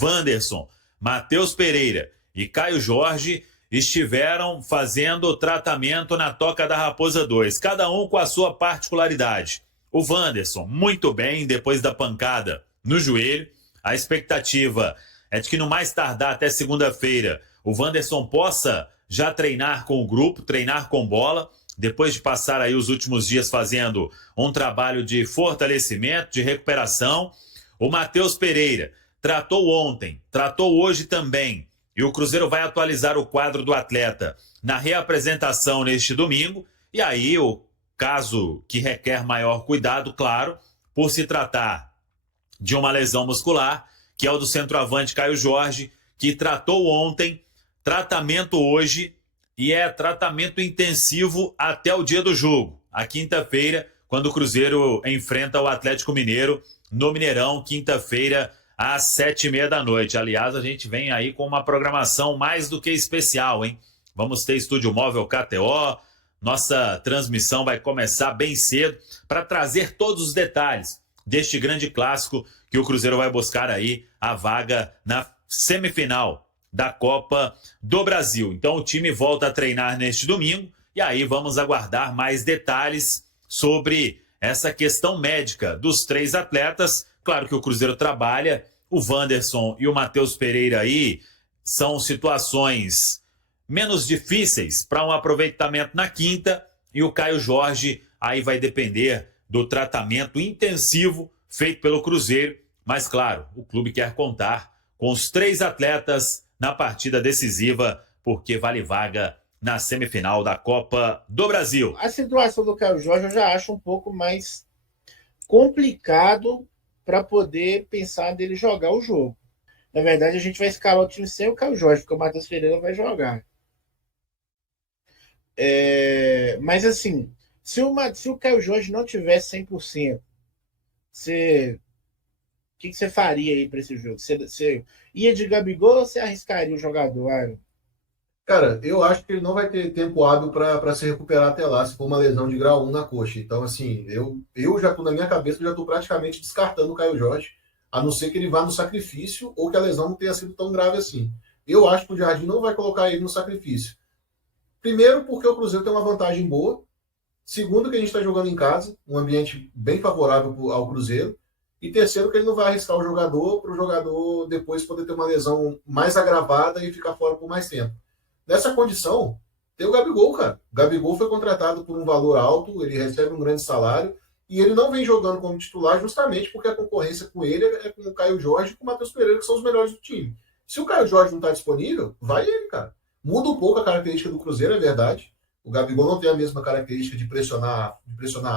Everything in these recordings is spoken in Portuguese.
Wanderson, Matheus Pereira e Caio Jorge estiveram fazendo tratamento na Toca da Raposa 2, cada um com a sua particularidade. O Wanderson, muito bem, depois da pancada no joelho. A expectativa é de que no mais tardar até segunda-feira o Wanderson possa já treinar com o grupo, treinar com bola, depois de passar aí os últimos dias fazendo um trabalho de fortalecimento, de recuperação. O Matheus Pereira tratou ontem, tratou hoje também, e o Cruzeiro vai atualizar o quadro do atleta na reapresentação neste domingo, e aí o caso que requer maior cuidado, claro, por se tratar de uma lesão muscular, que é o do centroavante Caio Jorge, que tratou ontem, tratamento hoje, e é tratamento intensivo até o dia do jogo, a quinta-feira, quando o Cruzeiro enfrenta o Atlético Mineiro no Mineirão, quinta-feira, às 7h30 da noite. Aliás, a gente vem aí com uma programação mais do que especial, hein? Vamos ter estúdio móvel KTO, nossa transmissão vai começar bem cedo para trazer todos os detalhes deste grande clássico que o Cruzeiro vai buscar aí a vaga na semifinal da Copa do Brasil. Então o time volta a treinar neste domingo e aí vamos aguardar mais detalhes sobre essa questão médica dos três atletas. Claro que o Cruzeiro trabalha, o Wanderson e o Matheus Pereira aí são situações menos difíceis para um aproveitamento na quinta, e o Caio Jorge aí vai depender do tratamento intensivo feito pelo Cruzeiro, mas claro, o clube quer contar com os três atletas na partida decisiva, porque vale vaga na semifinal da Copa do Brasil. A situação do Caio Jorge eu já acho um pouco mais complicado para poder pensar dele jogar o jogo. Na verdade, a gente vai escalar o time sem o Caio Jorge, porque o Matheus Pereira vai jogar. Mas assim, se o Caio Jorge não tivesse 100%, o que você faria aí para esse jogo? Você ia de Gabigol ou você arriscaria o jogador, Aaron? Cara, eu acho que ele não vai ter tempo hábil para se recuperar até lá, se for uma lesão de grau 1 na coxa. Então, assim, eu já tô na minha cabeça, já estou praticamente descartando o Caio Jorge, a não ser que ele vá no sacrifício ou que a lesão não tenha sido tão grave assim. Eu acho que o Jardim não vai colocar ele no sacrifício. Primeiro, porque o Cruzeiro tem uma vantagem boa. Segundo, que a gente está jogando em casa, um ambiente bem favorável ao Cruzeiro. E terceiro, que ele não vai arriscar o jogador para o jogador depois poder ter uma lesão mais agravada e ficar fora por mais tempo. Nessa condição, tem o Gabigol, cara. O Gabigol foi contratado por um valor alto, ele recebe um grande salário, e ele não vem jogando como titular justamente porque a concorrência com ele é com o Caio Jorge e com o Matheus Pereira, que são os melhores do time. Se o Caio Jorge não está disponível, vai ele, cara. Muda um pouco a característica do Cruzeiro, é verdade. O Gabigol não tem a mesma característica de pressionar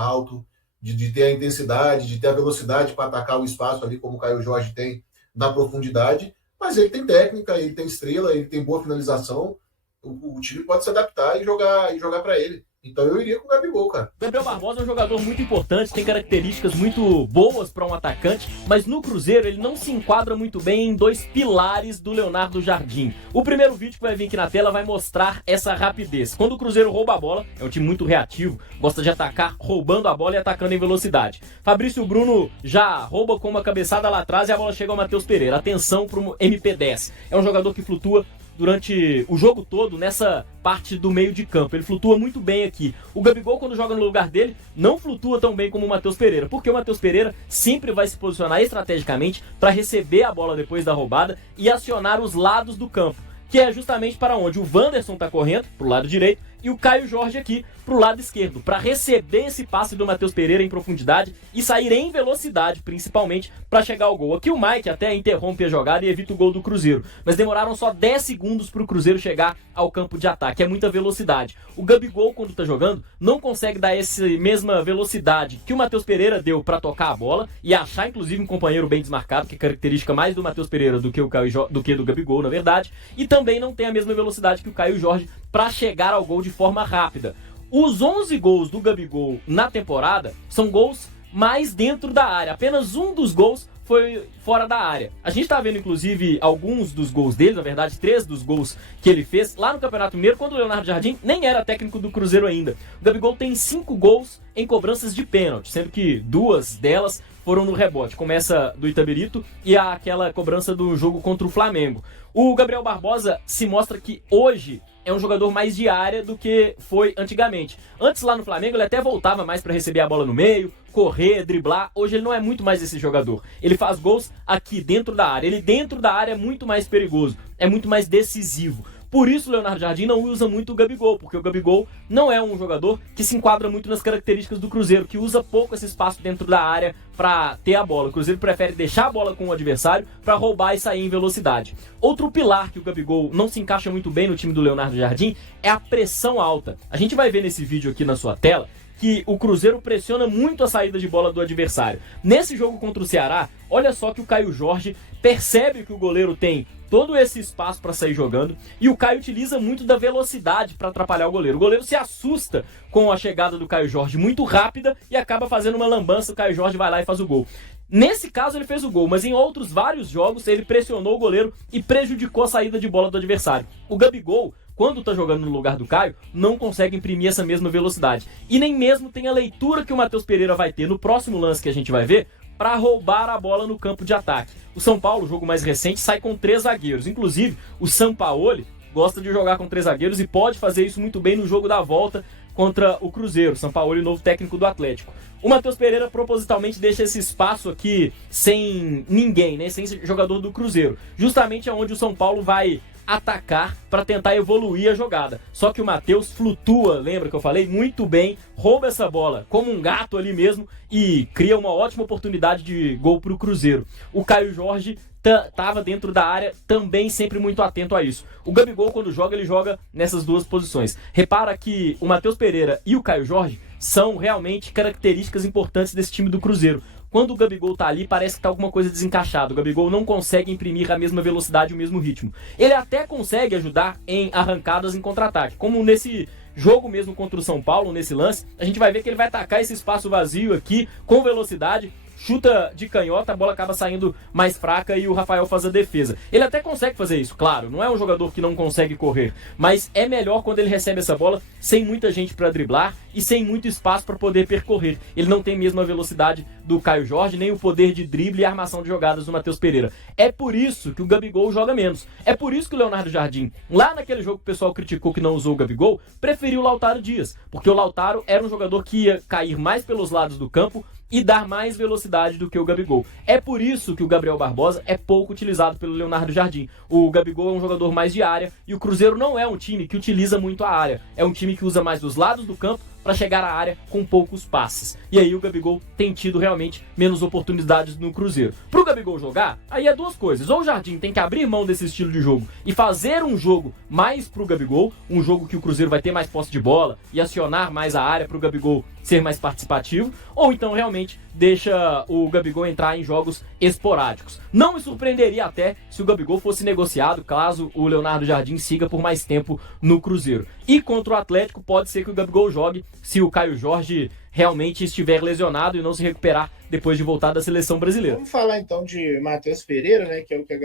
alto, de ter a intensidade, de ter a velocidade para atacar o espaço ali, como o Caio Jorge tem na profundidade, mas ele tem técnica, ele tem estrela, ele tem boa finalização. O time pode se adaptar e jogar para ele. Então eu iria com o Gabigol, cara. Gabriel Barbosa é um jogador muito importante, tem características muito boas para um atacante, mas no Cruzeiro ele não se enquadra muito bem em dois pilares do Leonardo Jardim. O primeiro vídeo que vai vir aqui na tela vai mostrar essa rapidez. Quando o Cruzeiro rouba a bola, é um time muito reativo, gosta de atacar roubando a bola e atacando em velocidade. Fabrício Bruno já rouba com uma cabeçada lá atrás e a bola chega ao Matheus Pereira. Atenção pro MP10. É um jogador que flutua durante o jogo todo nessa parte do meio de campo. Ele flutua muito bem aqui. O Gabigol, quando joga no lugar dele, não flutua tão bem como o Matheus Pereira, porque o Matheus Pereira sempre vai se posicionar estrategicamente para receber a bola depois da roubada e acionar os lados do campo, que é justamente para onde o Wanderson está correndo, para o lado direito, e o Caio Jorge aqui para o lado esquerdo, para receber esse passe do Matheus Pereira em profundidade e sair em velocidade, principalmente, para chegar ao gol. Aqui o Mike até interrompe a jogada e evita o gol do Cruzeiro, mas demoraram só 10 segundos para o Cruzeiro chegar ao campo de ataque, é muita velocidade. O Gabigol, quando está jogando, não consegue dar essa mesma velocidade que o Matheus Pereira deu para tocar a bola e achar, inclusive, um companheiro bem desmarcado, que é característica mais do Matheus Pereira do que do Gabigol, na verdade, e também não tem a mesma velocidade que o Caio Jorge para chegar ao gol de forma rápida. Os 11 gols do Gabigol na temporada são gols mais dentro da área. Apenas um dos gols foi fora da área. A gente tá vendo, inclusive, alguns dos gols dele, na verdade, 3 dos gols que ele fez lá no Campeonato Mineiro, quando o Leonardo Jardim nem era técnico do Cruzeiro ainda. O Gabigol tem 5 gols em cobranças de pênalti, sendo que 2 delas foram no rebote. Começa do Itabirito e aquela cobrança do jogo contra o Flamengo. O Gabriel Barbosa se mostra que hoje é um jogador mais de área do que foi antigamente. Antes, lá no Flamengo, ele até voltava mais para receber a bola no meio, correr, driblar. Hoje ele não é muito mais esse jogador. Ele faz gols aqui dentro da área. Ele dentro da área é muito mais perigoso, é muito mais decisivo. Por isso o Leonardo Jardim não usa muito o Gabigol, porque o Gabigol não é um jogador que se enquadra muito nas características do Cruzeiro, que usa pouco esse espaço dentro da área para ter a bola. O Cruzeiro prefere deixar a bola com o adversário para roubar e sair em velocidade. Outro pilar que o Gabigol não se encaixa muito bem no time do Leonardo Jardim é a pressão alta. A gente vai ver nesse vídeo aqui na sua tela que o Cruzeiro pressiona muito a saída de bola do adversário. Nesse jogo contra o Ceará, olha só que o Caio Jorge percebe que o goleiro tem todo esse espaço para sair jogando e o Caio utiliza muito da velocidade para atrapalhar o goleiro. O goleiro se assusta com a chegada do Caio Jorge muito rápida e acaba fazendo uma lambança. O Caio Jorge vai lá e faz o gol. Nesse caso ele fez o gol, mas em outros vários jogos ele pressionou o goleiro e prejudicou a saída de bola do adversário. O Gabigol, quando tá jogando no lugar do Caio, não consegue imprimir essa mesma velocidade. E nem mesmo tem a leitura que o Matheus Pereira vai ter no próximo lance que a gente vai ver, para roubar a bola no campo de ataque. O São Paulo, o jogo mais recente, sai com 3 zagueiros. Inclusive, o Sampaoli gosta de jogar com 3 zagueiros e pode fazer isso muito bem no jogo da volta contra o Cruzeiro. Sampaoli, novo técnico do Atlético. O Matheus Pereira propositalmente deixa esse espaço aqui sem ninguém, né? Sem jogador do Cruzeiro. Justamente aonde o São Paulo vai atacar para tentar evoluir a jogada. Só que o Matheus flutua, lembra que eu falei? Muito bem, rouba essa bola como um gato ali mesmo e cria uma ótima oportunidade de gol para o Cruzeiro. O Caio Jorge estava dentro da área, também sempre muito atento a isso. O Gabigol, quando joga, ele joga nessas duas posições. Repara que o Matheus Pereira e o Caio Jorge são realmente características importantes desse time do Cruzeiro. Quando o Gabigol tá ali, parece que tá alguma coisa desencaixada. O Gabigol não consegue imprimir a mesma velocidade e o mesmo ritmo. Ele até consegue ajudar em arrancadas em contra-ataque, como nesse jogo mesmo contra o São Paulo, nesse lance. A gente vai ver que ele vai atacar esse espaço vazio aqui com velocidade, chuta de canhota, a bola acaba saindo mais fraca e o Rafael faz a defesa. Ele até consegue fazer isso, claro, não é um jogador que não consegue correr, mas é melhor quando ele recebe essa bola sem muita gente para driblar e sem muito espaço para poder percorrer. Ele não tem mesmo a velocidade do Caio Jorge, nem o poder de drible e armação de jogadas do Matheus Pereira. É por isso que o Gabigol joga menos. É por isso que o Leonardo Jardim, lá naquele jogo que o pessoal criticou que não usou o Gabigol, preferiu o Lautaro Dias, porque o Lautaro era um jogador que ia cair mais pelos lados do campo e dar mais velocidade do que o Gabigol. É por isso que o Gabriel Barbosa é pouco utilizado pelo Leonardo Jardim. O Gabigol é um jogador mais de área e o Cruzeiro não é um time que utiliza muito a área. É um time que usa mais dos lados do campo para chegar à área com poucos passes. E aí o Gabigol tem tido realmente menos oportunidades no Cruzeiro. Pro Gabigol jogar, aí é duas coisas. Ou o Jardim tem que abrir mão desse estilo de jogo e fazer um jogo mais pro Gabigol, um jogo que o Cruzeiro vai ter mais posse de bola e acionar mais a área pro Gabigol ser mais participativo, ou então realmente deixa o Gabigol entrar em jogos esporádicos. Não me surpreenderia até se o Gabigol fosse negociado caso o Leonardo Jardim siga por mais tempo no Cruzeiro. E contra o Atlético pode ser que o Gabigol jogue se o Caio Jorge realmente estiver lesionado e não se recuperar depois de voltar da seleção brasileira. Vamos falar então de Matheus Pereira, né, que é o que a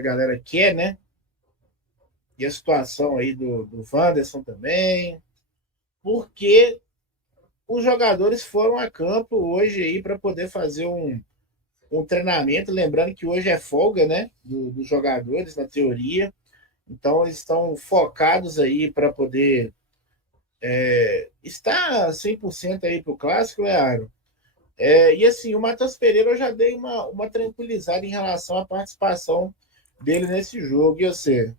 galera quer, né? E a situação aí do Wanderson também. Porque os jogadores foram a campo hoje aí para poder fazer um treinamento, lembrando que hoje é folga, né, dos jogadores, na teoria. Então eles estão focados aí para poder estar 100% aí para o Clássico, né, Aaron? E assim, o Matheus Pereira eu já dei uma tranquilizada em relação à participação dele nesse jogo. E você?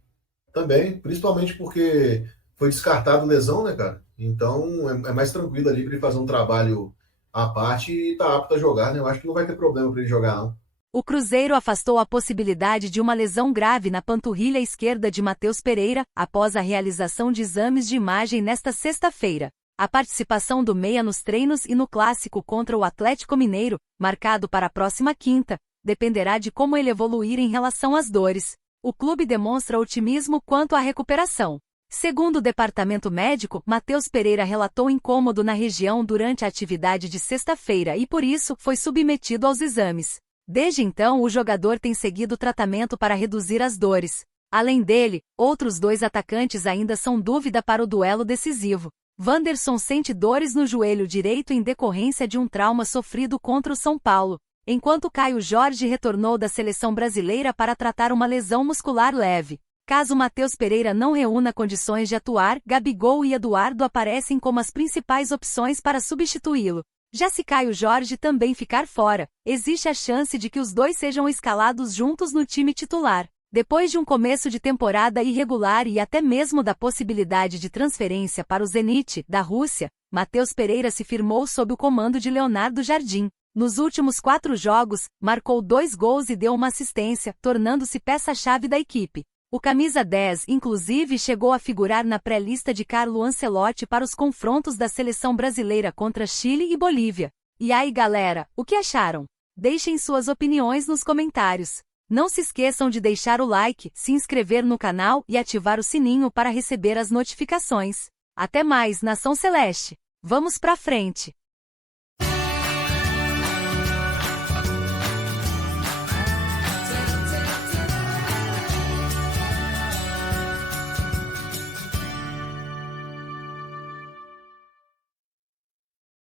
Também, principalmente porque foi descartado lesão, né, cara? Então é mais tranquilo ali para ele fazer um trabalho à parte e tá apto a jogar, né? Eu acho que não vai ter problema para ele jogar, não. O Cruzeiro afastou a possibilidade de uma lesão grave na panturrilha esquerda de Matheus Pereira, após a realização de exames de imagem nesta sexta-feira. A participação do meia nos treinos e no clássico contra o Atlético Mineiro, marcado para a próxima quinta, dependerá de como ele evoluir em relação às dores. O clube demonstra otimismo quanto à recuperação. Segundo o departamento médico, Matheus Pereira relatou incômodo na região durante a atividade de sexta-feira e por isso foi submetido aos exames. Desde então, o jogador tem seguido tratamento para reduzir as dores. Além dele, outros 2 atacantes ainda são dúvida para o duelo decisivo. Wanderson sente dores no joelho direito em decorrência de um trauma sofrido contra o São Paulo, enquanto Caio Jorge retornou da seleção brasileira para tratar uma lesão muscular leve. Caso Matheus Pereira não reúna condições de atuar, Gabigol e Eduardo aparecem como as principais opções para substituí-lo. Já se Caio Jorge também ficar fora, existe a chance de que os 2 sejam escalados juntos no time titular. Depois de um começo de temporada irregular e até mesmo da possibilidade de transferência para o Zenit, da Rússia, Matheus Pereira se firmou sob o comando de Leonardo Jardim. Nos últimos 4 jogos, marcou 2 gols e deu uma assistência, tornando-se peça-chave da equipe. O camisa 10, inclusive, chegou a figurar na pré-lista de Carlo Ancelotti para os confrontos da seleção brasileira contra Chile e Bolívia. E aí, galera, o que acharam? Deixem suas opiniões nos comentários. Não se esqueçam de deixar o like, se inscrever no canal e ativar o sininho para receber as notificações. Até mais, Nação Celeste! Vamos pra frente!